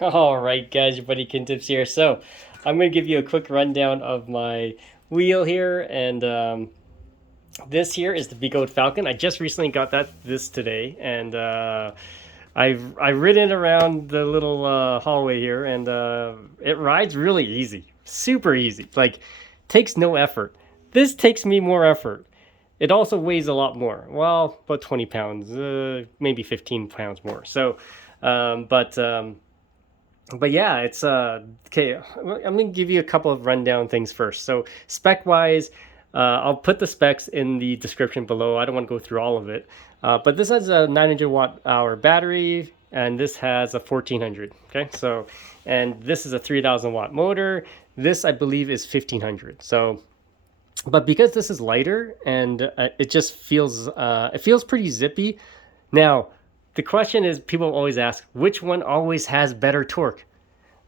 All right, guys, your buddy Kintips here. So, I'm going to give you a quick rundown of my wheel here, and this here is the Begode Falcon. I just recently got this today, and I've ridden around the little hallway here, and it rides really easy, super easy. Like, takes no effort. This takes me more effort. It also weighs a lot more. Well, about 20 pounds, maybe 15 pounds more. So, um, but um, but yeah, it's okay. I'm gonna give you a couple of rundown things first. So spec wise, I'll put the specs in the description below. I don't want to go through all of it, but this has a 900 watt hour battery, and this has a 1400. Okay, so and this is a 3000 watt motor. This I believe is 1500. So, but because this is lighter and it feels pretty zippy. Now, the question is, people always ask, which one always has better torque?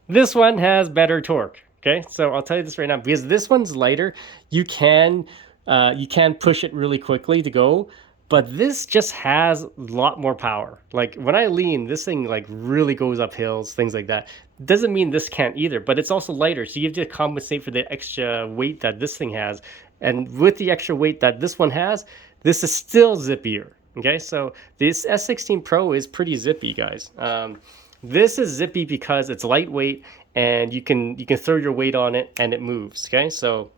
This one has better torque. Okay, so I'll tell you this right now, because this one's lighter, you can you can push it really quickly to go, but this just has a lot more power. Like when I lean, this thing like really goes up hills, things like that. Doesn't mean this can't either, but it's also lighter, so you have to compensate for the extra weight that this thing has, and with the extra weight that this one has, this is still zippier. Okay, so this S16 Pro is pretty zippy, guys. This is zippy because it's lightweight and you can throw your weight on it and it moves. Okay, so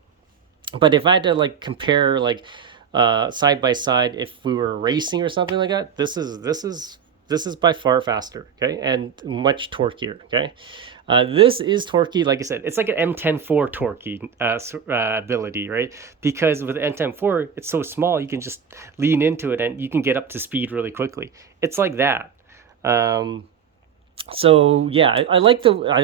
but if I had to like compare like side by side, if we were racing or something like that, this is by far faster. Okay, and much torqueier. Okay, this is torquey. Like I said, it's like an M104 torquey ability, right? Because with the M104, it's so small, you can just lean into it and you can get up to speed really quickly. It's like that. Um, so yeah, I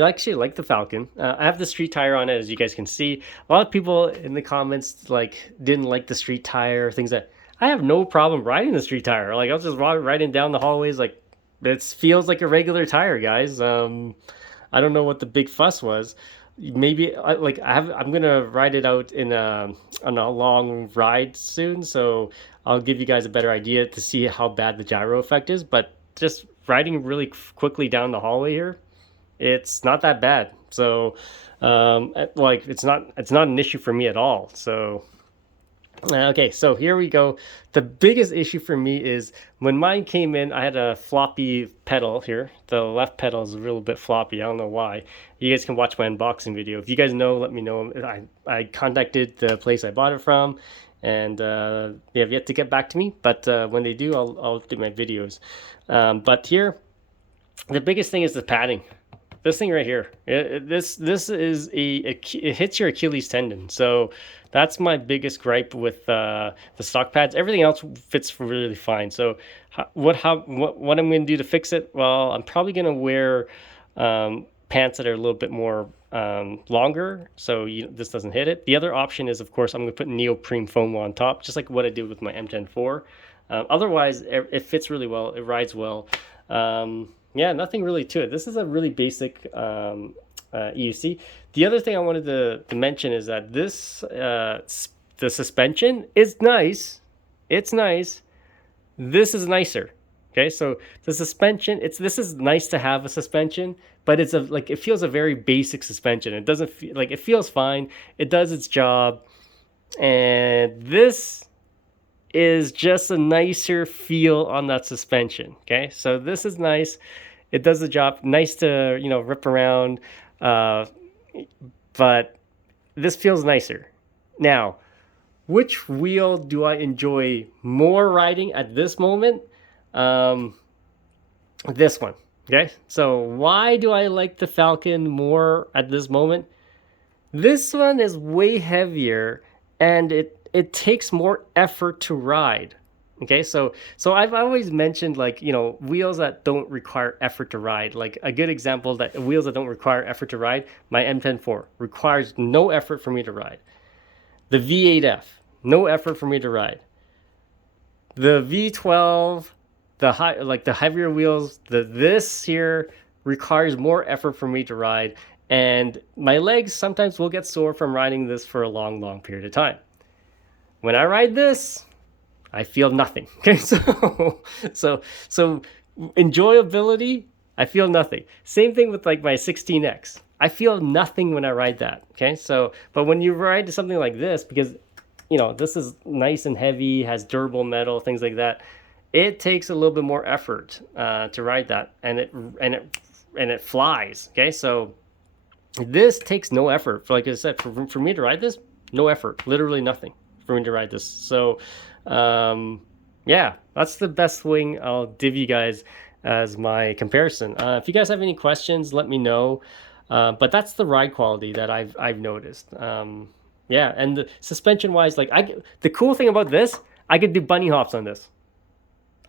actually like the Falcon. I have the street tire on it, as you guys can see. A lot of people in the comments like didn't like the street tire, things that I have no problem riding the street tire. Like I was just riding down the hallways, like it feels like a regular tire, guys. I don't know what the big fuss was. Maybe I'm gonna ride it out in a on a long ride soon, so I'll give you guys a better idea to see how bad the gyro effect is. But just riding really quickly down the hallway here, it's not that bad. So, like it's not an issue for me at all. So okay, so here we go. The biggest issue for me is when mine came in, I had a floppy pedal here. The left pedal is a little bit floppy. I don't know why. You guys can watch my unboxing video. If you guys know, let me know. I contacted the place I bought it from, and they have yet to get back to me. But when they do, I'll do my videos. But here, the biggest thing is the padding. This thing right here, this is it hits your Achilles tendon. So that's my biggest gripe with the stock pads. Everything else fits really fine. So what I'm going to do to fix it? Well, I'm probably going to wear pants that are a little bit more longer, so this doesn't hit it. The other option is, of course, I'm going to put neoprene foam on top, just like what I did with my M104. Otherwise, it fits really well. It rides well. Yeah, nothing really to it. This is a really basic EUC. The other thing I wanted to mention is that the suspension is nice. It's nice. This is nicer. Okay, so the suspension, this is nice to have a suspension, but it feels a very basic suspension. It doesn't feel like it feels fine. It does its job, and this is just a nicer feel on that suspension. Okay, so this is nice. It does the job. Nice to rip around, uh, but this feels nicer. Now, which wheel do I enjoy more riding at this moment? Um, this one. Okay, so why do I like the Falcon more at this moment? This one is way heavier, and it takes more effort to ride. Okay, so I've always mentioned, like, wheels that don't require effort to ride. Like a good example, that wheels that don't require effort to ride, my M104 requires no effort for me to ride. The V8F, no effort for me to ride. The V12, the heavier wheels, this here requires more effort for me to ride, and my legs sometimes will get sore from riding this for a long period of time. When I ride this, I feel nothing. Okay, so enjoyability, I feel nothing. Same thing with like my 16X. I feel nothing when I ride that. Okay, so but when you ride something like this, because you know this is nice and heavy, has durable metal, things like that, it takes a little bit more effort to ride that, and it flies. Okay, so this takes no effort. Like I said, for me to ride this, no effort, literally nothing for me to ride this. So yeah, that's the best thing I'll give you guys as my comparison. If you guys have any questions, let me know. But that's the ride quality that I've noticed. Yeah, and the suspension wise, like the cool thing about this, I could do bunny hops on this.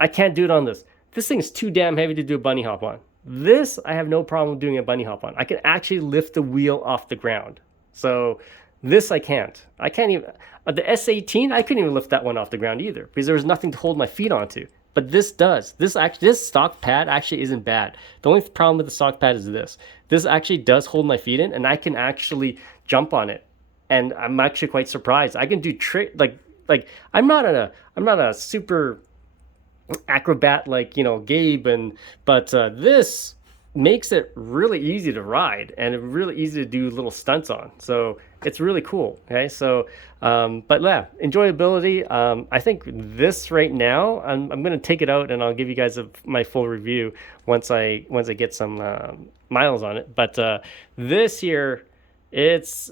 I can't do it on this. This thing is too damn heavy to do a bunny hop on. This, I have no problem doing a bunny hop on. I can actually lift the wheel off the ground. So this I can't. I can't even, the S18, I couldn't even lift that one off the ground either because there was nothing to hold my feet onto. But this does. This stock pad actually isn't bad. The only problem with the stock pad is this. This actually does hold my feet in, and I can actually jump on it. And I'm actually quite surprised. I can do like I'm not a super acrobat like, you know, Gabe, but this makes it really easy to ride and really easy to do little stunts on. So it's really cool. Okay, so but yeah, enjoyability. I think this right now, I'm gonna take it out and I'll give you guys my full review once I get some miles on it. But this here, it's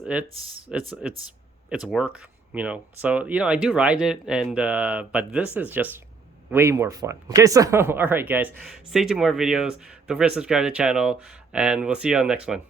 work, you know. So you know, I do ride it, and but this is just way more fun. Okay, so all right guys, stay tuned, more videos. Don't forget to subscribe to the channel, and we'll see you on the next one.